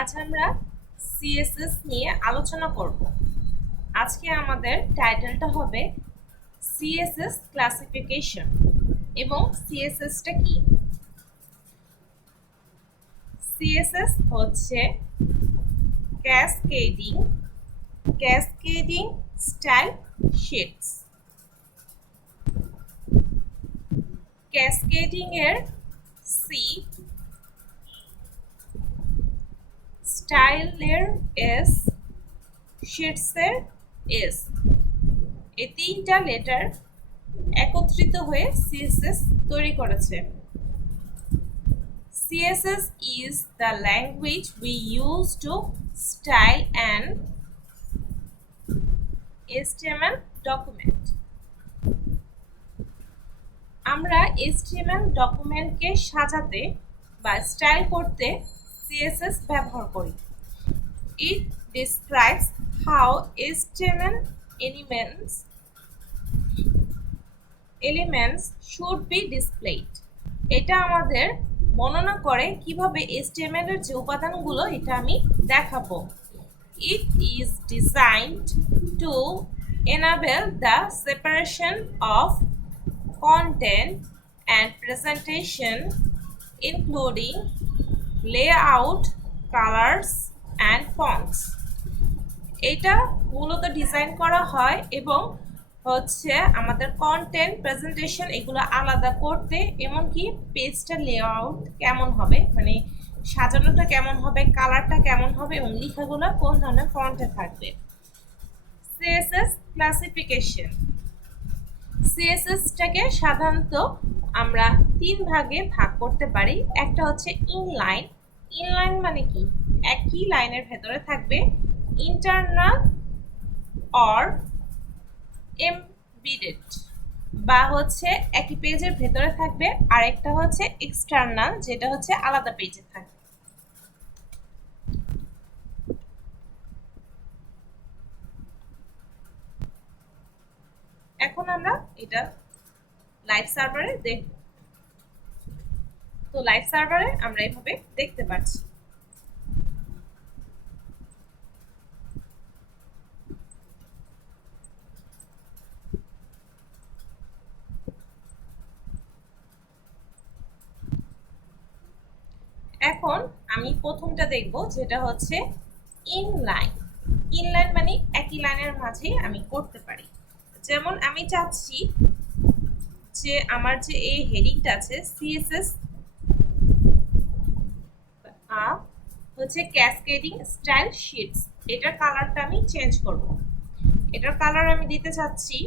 আজ আমরা সিএসএস নিয়ে আলোচনা করব। আজকে আমাদের টাইটেলটা হবে সিএসএস ক্লাসিফিকেশন এবং সিএসএসটা কি। সিএসএস হচ্ছে ক্যাসকেডিং স্টাইল শিটস। ক্যাসকেডিং এর সি, স্টাইলের এস, শিটসের এস, এই তিনটা লেটার একত্রিত হয়ে সিএসএস তৈরি করেছে। CSS is the language we use to style an HTML document. আমরা HTML ডকুমেন্টকে সাজাতে বা স্টাইল করতে CSS ব্যবহার করি। It describes how HTML elements should be displayed. এটা আমাদের বর্ণনা করে কিভাবে HTML এর যে উপাদানগুলো এটা আমি দেখাবো। It is designed to enable the separation of content and presentation, including layout, colors and fonts. এটা মূলত ডিজাইন করা হয় এবং হচ্ছে আমাদের কন্টেন্ট প্রেজেন্টেশন এগুলো আলাদা করতে, এমনকি পেজটা লেআউট কেমন হবে, মানে সাজানোটা কেমন হবে, কালারটা কেমন হবে এবং লেখাগুলো কোন ধরনের ফন্টে থাকবে। CSS classification. সিএসএসটাকে সাধারণত আমরা তিন ভাগে ভাগ করতে পারি। একটা হচ্ছে ইনলাইন। ইনলাইন মানে কি? একই লাইনের ভেতরে থাকবে ইন্টারনাল অর এমবেডেড, বা হচ্ছে একই পেজের ভেতরে থাকবে, আরেকটা হচ্ছে এক্সটার্নাল, যেটা হচ্ছে আলাদা পেজে থাকবে। এখন আমরা এটা লাইভ সার্ভারে দেখব। তো লাইভ সার্ভারে আমরা এভাবে দেখতে পাচ্ছি। এখন আমি প্রথমটা দেখব, যেটা হচ্ছে ইনলাইন। ইনলাইন মানে একই লাইনের মাঝে আমি করতে পারি। যেমন আমি চাচ্ছি যে আমার যে এই হেডিংটা আছে সিএসএস হচ্ছে ক্যাসকেডিং স্টাইল শিটস, এটার কালারটা আমি চেঞ্জ করব। এটার কালার আমি দিতে চাচ্ছি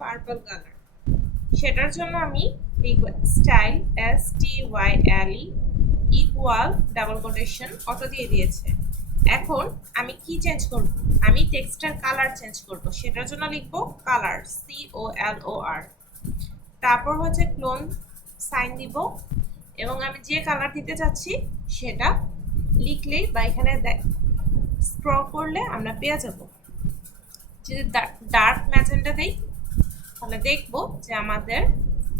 পার্পল কালার। সেটার জন্য আমি লিখব style STYLE equal double quotation auto দিয়ে দিয়েছে। এখন আমি কি চেঞ্জ করব? আমি টেক্সটের কালার চেঞ্জ করব। সেটার জন্য লিখব কালার COLOR, তারপর হচ্ছে ক্লোন সাইন দিব এবং আমি যে কালার দিতে চাচ্ছি সেটা লিখলেই বা এখানে স্ক্রল করলে আমরা পেয়ে যাব। যদি ডার্ক ম্যাজেন্টা দেই তাহলে দেখব যে আমাদের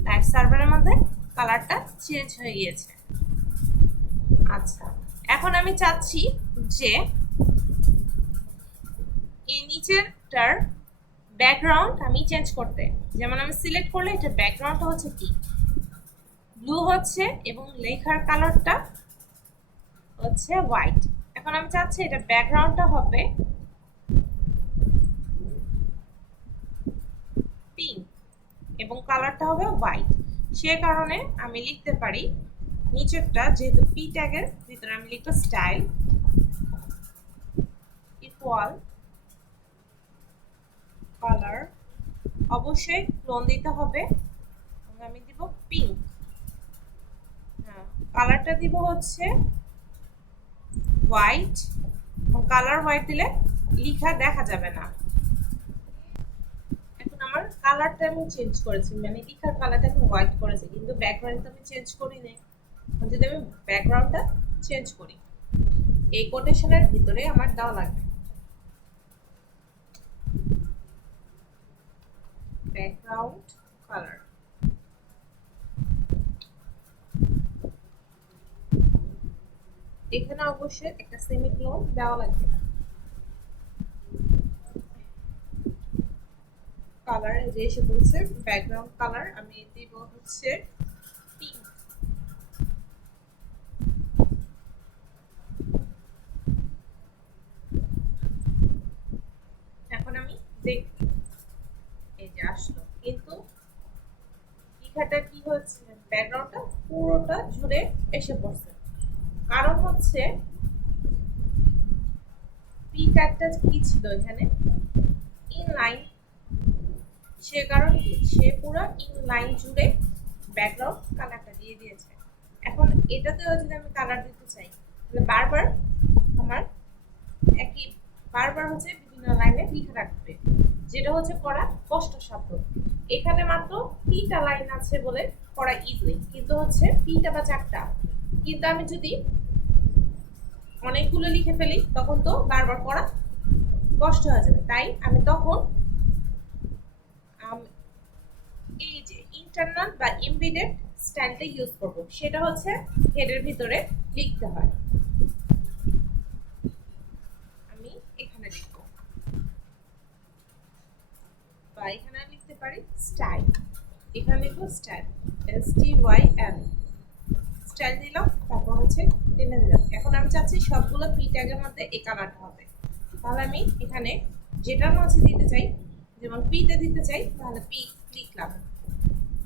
লাইভ সার্ভারের মধ্যে কালারটা চেঞ্জ হয়ে গিয়েছে। আচ্ছা, এখন আমি চাচ্ছি যে এই নিচেরটার ব্যাকগ্রাউন্ড আমি চেঞ্জ করতে। যেমন আমি সিলেক্ট করলে এটা ব্যাকগ্রাউন্ডটা হচ্ছে কি ব্লু হচ্ছে এবং লেখার কালারটা হচ্ছে হোয়াইট। এখন আমি চাচ্ছি এটা ব্যাকগ্রাউন্ডটা হবে পিঙ্ক এবং কালারটা হবে হোয়াইট। সে কারণে আমি লিখতে পারি নিচেরটা, যেহেতু পি ট্যাগের ভিতরে আমি লিখব স্টাইল ইকুয়াল কালার, অবশ্যই ক্লোন দিতে হবে এবং আমি দিব পিঙ্ক। হ্যাঁ, কালারটা দিব হচ্ছে হোয়াইট এবং কালার হোয়াইট দিলে লেখা দেখা যাবে না। এখন আমার কালারটা আমি চেঞ্জ করেছি, মানে লেখার কালারটা আমি হোয়াইট করেছি, কিন্তু ব্যাকগ্রাউন্ডটা আমি চেঞ্জ করি নাই। যদি আমি ব্যাকগ্রাউন্ডটা চেঞ্জ করি এই কোটেশনের ভিতরে আমার দেওয়া লাগবে। ব্যাকগ্রাউন্ড কালার, এখানে অবশ্যই একটা সেমিকোলন দেওয়া লাগবে। কালার যে এসে বলছে ব্যাকগ্রাউন্ড কালার, আমি দিব হচ্ছে পিঙ্ক। এখন আমি দেখব, এই যে আসলো, কিন্তু লেখাটা কি হচ্ছে, ব্যাকগ্রাউন্ডটা পুরোটা জুড়ে এসে পড়ছে। কারণ হচ্ছে পি ট্যাগটা কি ছিল এখানে, ইনলাইন, সে কারণে সে পুরো ইনলাইন জুড়ে ব্যাকগ্রাউন্ড কালারটা দিয়ে দিয়েছে। এখন এটাতেও যদি আমি কালার দিতে চাই, তাহলে বারবার আমার একই বারবার হচ্ছে বিভিন্ন লাইনে লিখে রাখবে, যেটা হচ্ছে করা কষ্টসাধ্য। এখানে মাত্র 3টা লাইন আছে বলে করা ইজি, কিন্তু হচ্ছে 3টা বা 4টা, কিন্তু আমি যদি অনেকগুলো লিখে ফেলি তখন তো বারবার করা কষ্ট হয়ে যাবে। তাই আমি তখন এই যে ইন্টারনাল বা এমবেডেড স্টাইলটা ইউজ করব, সেটা হচ্ছে হেডের ভিতরে লিখতে হয়। আমি এখানে লিখব, বা এখানে লিখতে পারি স্টাইল, এখানে লিখবো স্টাইল, STYL, স্টাইল দিলাম, তারপর হচ্ছে টেনে দিলাম। এখন আমি চাচ্ছি সবগুলো পি ট্যাগের মধ্যে এই কালারটা হবে, তাহলে আমি এখানে যেটার মধ্যে দিতে চাই, যেমন পিতে দিতে চাই তাহলে পি লিখলাম,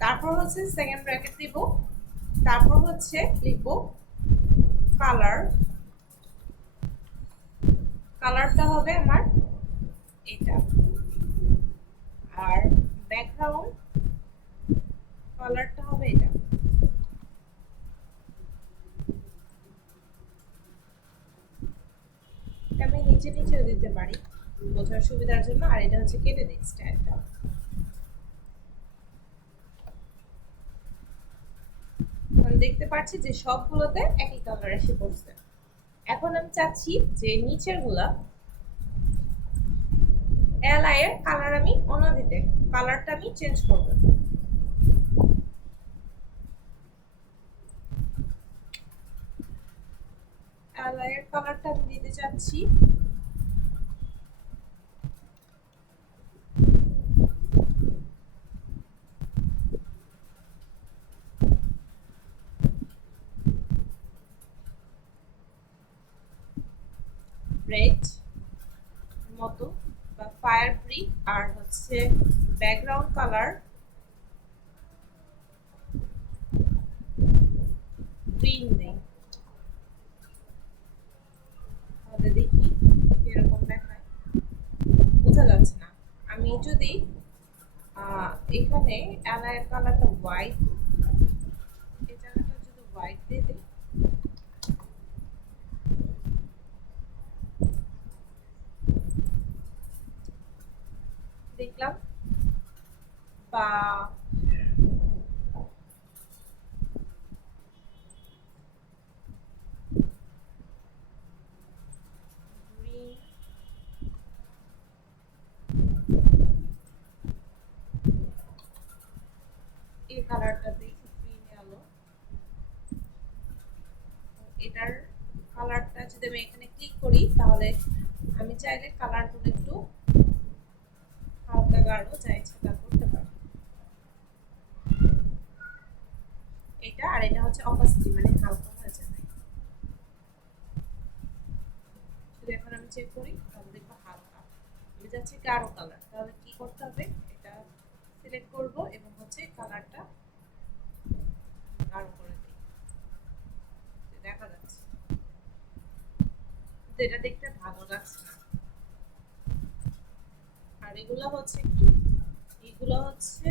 তারপর হচ্ছে সেকেন্ড ব্র্যাকেট দিব, তারপর হচ্ছে লিখবো কালার, কালারটা হবে আমার এটা, আর ব্যাকগ্রাউন্ড কালারটা হবে এটা। আমি নিচে নিচেও দিতে পারি বোঝার সুবিধার জন্য, আর এটা হচ্ছে কেটে দিই স্টাইলটা। দেখতে পাচ্ছি যে সবগুলোতে একই কালার এসে পড়ছে। এখন আমি চাচ্ছি যে নিচের গুলা এলআই এর কালার আমি অন্য দিতে, কালারটা আমি চেঞ্জ করব। এলআই এর কালারটা আমি দিতে চাচ্ছি রেড মতো, বা ফায়ার ব্রিক, আর হচ্ছে ব্যাকগ্রাউন্ড কালার গ্রিন দেই, তাহলে দেখি এরকম দেখায়, বোঝা যাচ্ছে না। আমি যদি এখানে এলআই এর কালারটা হোয়াইট, এই জায়গাটা যদি হোয়াইট দিয়ে দিই, দেখলাম, বা গ্রিন, এই কালারটা দিই গ্রিন আলো, এটার কালারটা যদি আমি এখানে ক্লিক করি, তাহলে আমি চাইলে কালারগুলো একটু হালকা গাঢ় যা ইচ্ছা তা করতে পারি। এটা আর এটা হচ্ছে অপাসিটি, মানে হালকা হয়ে যাবে। যদি এখন আমি চেক করি তাহলে দেখবো হালকা, আমি যাচ্ছি গাঢ় কালার, তাহলে কি করতে হবে, এটা সিলেক্ট করব এবং হচ্ছে কালারটা গাঢ় করে দিই, দেখা যাচ্ছে, এটা দেখতে ভালো লাগছে না। আর এগুলো হচ্ছে কি, এগুলো হচ্ছে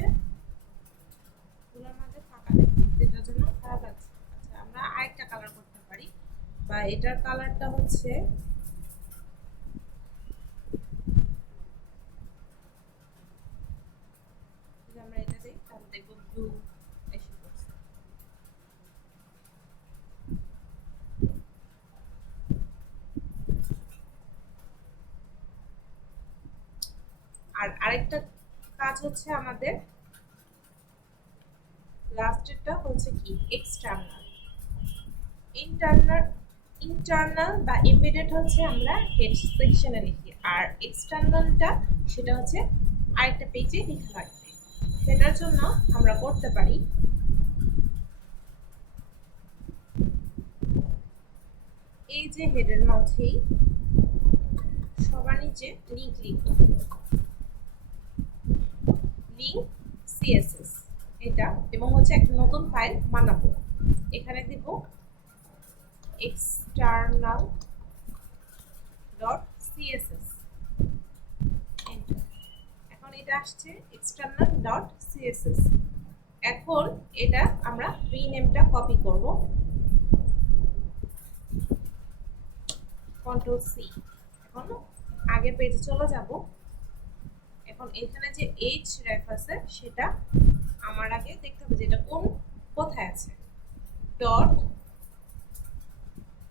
এগুলোর মাঝে ফাঁকা দেখতে, এটার জন্য খারাপ লাগছে। আচ্ছা, আমরা আরেকটা কালার করতে পারি, বা এটার কালারটা হচ্ছে যদি আমরা এটা দিই তাহলে দেখবো ব্লু এসে পড়ছে। আর আরেকটা কাজ হচ্ছে আমাদের লাস্টেরটা হচ্ছে কি এক্সটার্নাল। ইন্টারনাল ইন্টারনাল বা এমবেডেড হচ্ছে আমরা হেড সেকশনে লিখি, আর এক্সটার্নালটা সেটা হচ্ছে আরেকটা পেজে লেখা লাগবে। সেটার জন্য আমরা করতে পারি এই যে হেডের মধ্যেই সবার নিচে লিংক লিখব, লিংক সিএসএস এটা, এবং হচ্ছে একটা নতুন ফাইল বানাবো। এখানে দিব external ডট সিএসএস। এখন এটা আসছে external ডট সিএসএস। এখন এটা আমরা রিনেমটা কপি করব, কন্ট্রোল সি। এখন আগের পেজে চলে যাব। এখন এখানে যে এইচ রেফ আছে সেটা আমার আগে দেখতে হবে যেটা কোথায় আছে। ডট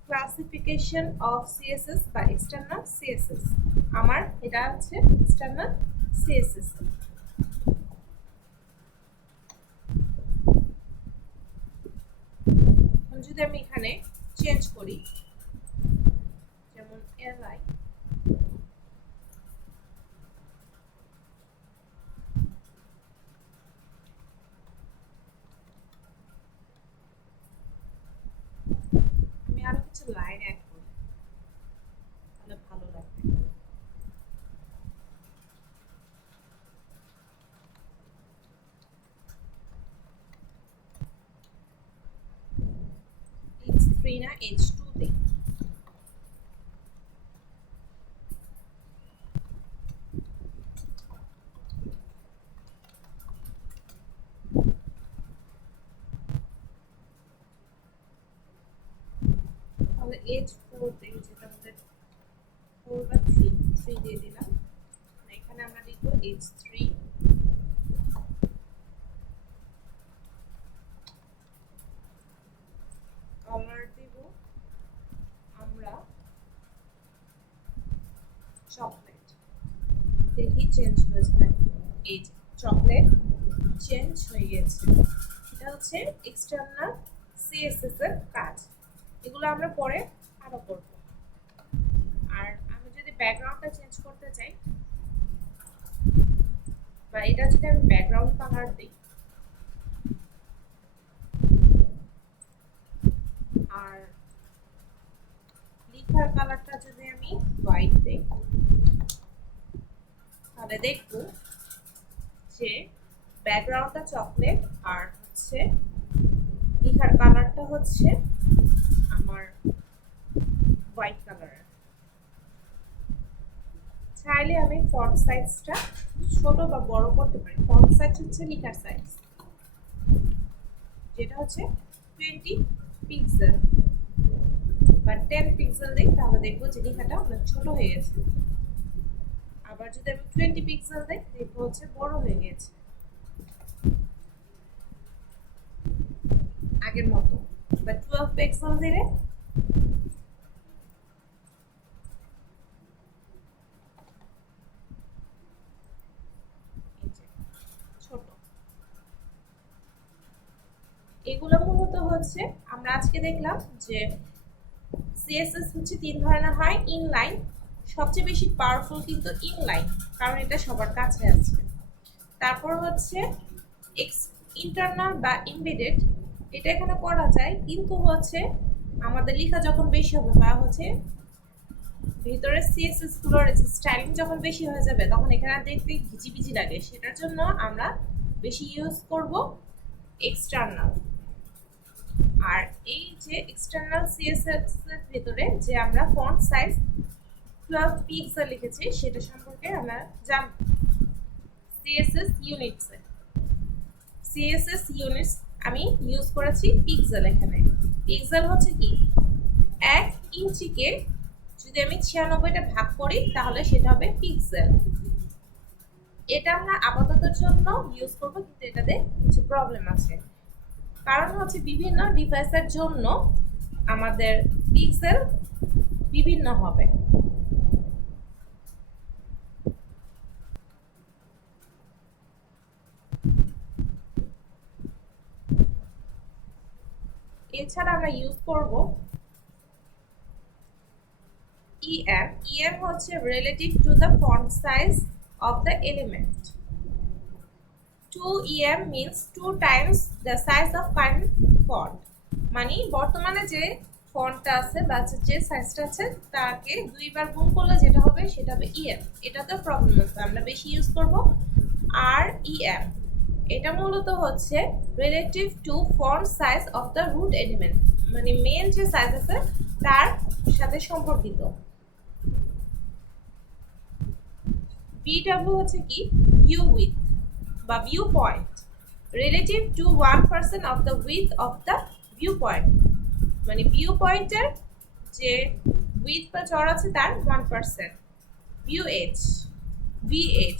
ক্লাসিফিকেশন অফ সিএসএস বা এক্সটার্নাল সিএসএস, আমার এটা আছে এক্সটার্নাল সিএসএস। যদি আমি এখানে চেঞ্জ করি, যেমন এলআই, আমি আরো কিছু লাইন অ্যাড করি তাহলে ভালো লাগবে। H3 না H2 দিই। তাহলে H4 দিই, যেটা আমাদের 4 বা 3 দিয়ে দিলাম। এখানে আমরা লিখব H3, কালার দিব আমরা চকলেট। দেখি চেঞ্জ হয়েছে নাকি। এই যে চকলেট চেঞ্জ হয়ে গেছে। এটা হচ্ছে এক্সটার্নাল সিএসএস এর কাজ। এগুলো আমরা পরে আরো করব। আর আমি যদি ব্যাকগ্রাউন্ডটা চেঞ্জ করতে চাই, বা এটা যদি আমি ব্যাকগ্রাউন্ড কালার দিই, আর লেখার কালারটা যদি আমি হোয়াইট দিই, তাহলে দেখবো যে ব্যাকগ্রাউন্ডটা চকলেট আর হচ্ছে লেখার কালারটা হচ্ছে আমার হোয়াইট কালারের। চাইলে আমি ফন্ট সাইজটা ছোট বা বড় করতে পারি। ফন্ট সাইজ হচ্ছে লেখার সাইজ, যেটা হচ্ছে 20 পিক্সেল বা 10 পিক্সেল দিই, তাহলে দেখবো যে লেখাটা অনেক ছোট হয়ে গেছে। আবার যদি আমি 20 পিক্সেল দিই, দেখবো হচ্ছে বড় হয়ে গেছে আগের মতো। বা 12 পিক্সেল দিলে ছোট। এগুলো মূলত হচ্ছে আমরা আজকে দেখলাম যে সিএসএস হচ্ছে 3 ধরনের হয়। ইনলাইন সবচেয়ে বেশি পাওয়ারফুল কিন্তু ইনলাইন, কারণ এটা সবার কাছে আছে। তারপর হচ্ছে ইন্টারনাল বা এমবেডেড, এটা এখানে করা যায়, কিন্তু হচ্ছে আমাদের লেখা যখন বেশি হবে বা হচ্ছে ভিতরে সিএসএস গুলোর স্টাইলিং যখন বেশি হয়ে যাবে, তখন এখানে দেখতে ঘিজিবিজি লাগে। সেটার জন্য আমরা বেশি ইউজ করব এক্সটার্নাল। আর এই যে এক্সটার্নাল সিএসএস এর ভিতরে যে আমরা ফন্ট সাইজ 12 পিক্সেল লিখেছি, সেটা সম্পর্কে আমরা জানব। সিএসএস ইউনিটস, সিএসএস ইউনিটস আমি ইউজ করেছি পিক্সেল। এখানে পিক্সেল হচ্ছে কি 1 ইঞ্চিকে যদি আমি 96টা ভাগ করি, তাহলে সেটা হবে পিক্সেল। এটা আমরা আপাতত জন্য ইউজ করব, কিন্তু এটাতে কিছু প্রবলেম আছে। কারণ হচ্ছে বিভিন্ন ডিভাইসের জন্য আমাদের পিক্সেল বিভিন্ন হবে। এছাড়া আমরা ইউজ করব em হচ্ছে relative to the font size of the element 2em means 2 times the size of current font মানে বর্তমানে যে ফন্টটা আছে বা যে সাইজটা আছে তাকে দুইবার গুণ করলে যেটা হবে সেটা হবে em। এটাতে প্রবলেম আছে, আমরা বেশি ইউজ করব rem। এটা মূলত হচ্ছে relative to font size of the root element মানে মেন যে সাইজ আছে তার সাথে সম্পর্কিত। vw হচ্ছে কি ভিউ উইথ বা view point relative to 1% of the width of the view point মানে ভিউ পয়েন্টের যে উইথ বা চড় আছে তার 1%। ভিউ এজ ভিএইচ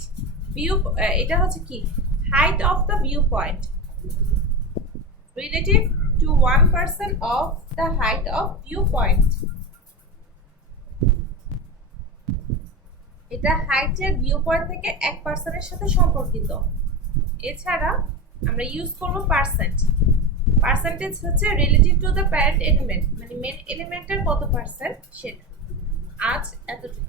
ভিউ এটা হচ্ছে কি height of the view point relative to 1% of the height of view point. এটা হাইটের ভিউ পয়েন্ট থেকে 1% এর সাথে সম্পর্কিত। এছাড়া আমরা ইউজ করব পার্সেন্টেজ হচ্ছে relative to the parent element মানে মেন এলিমেন্টের কত পার্সেন্ট সেটা। আজ এতটুকু।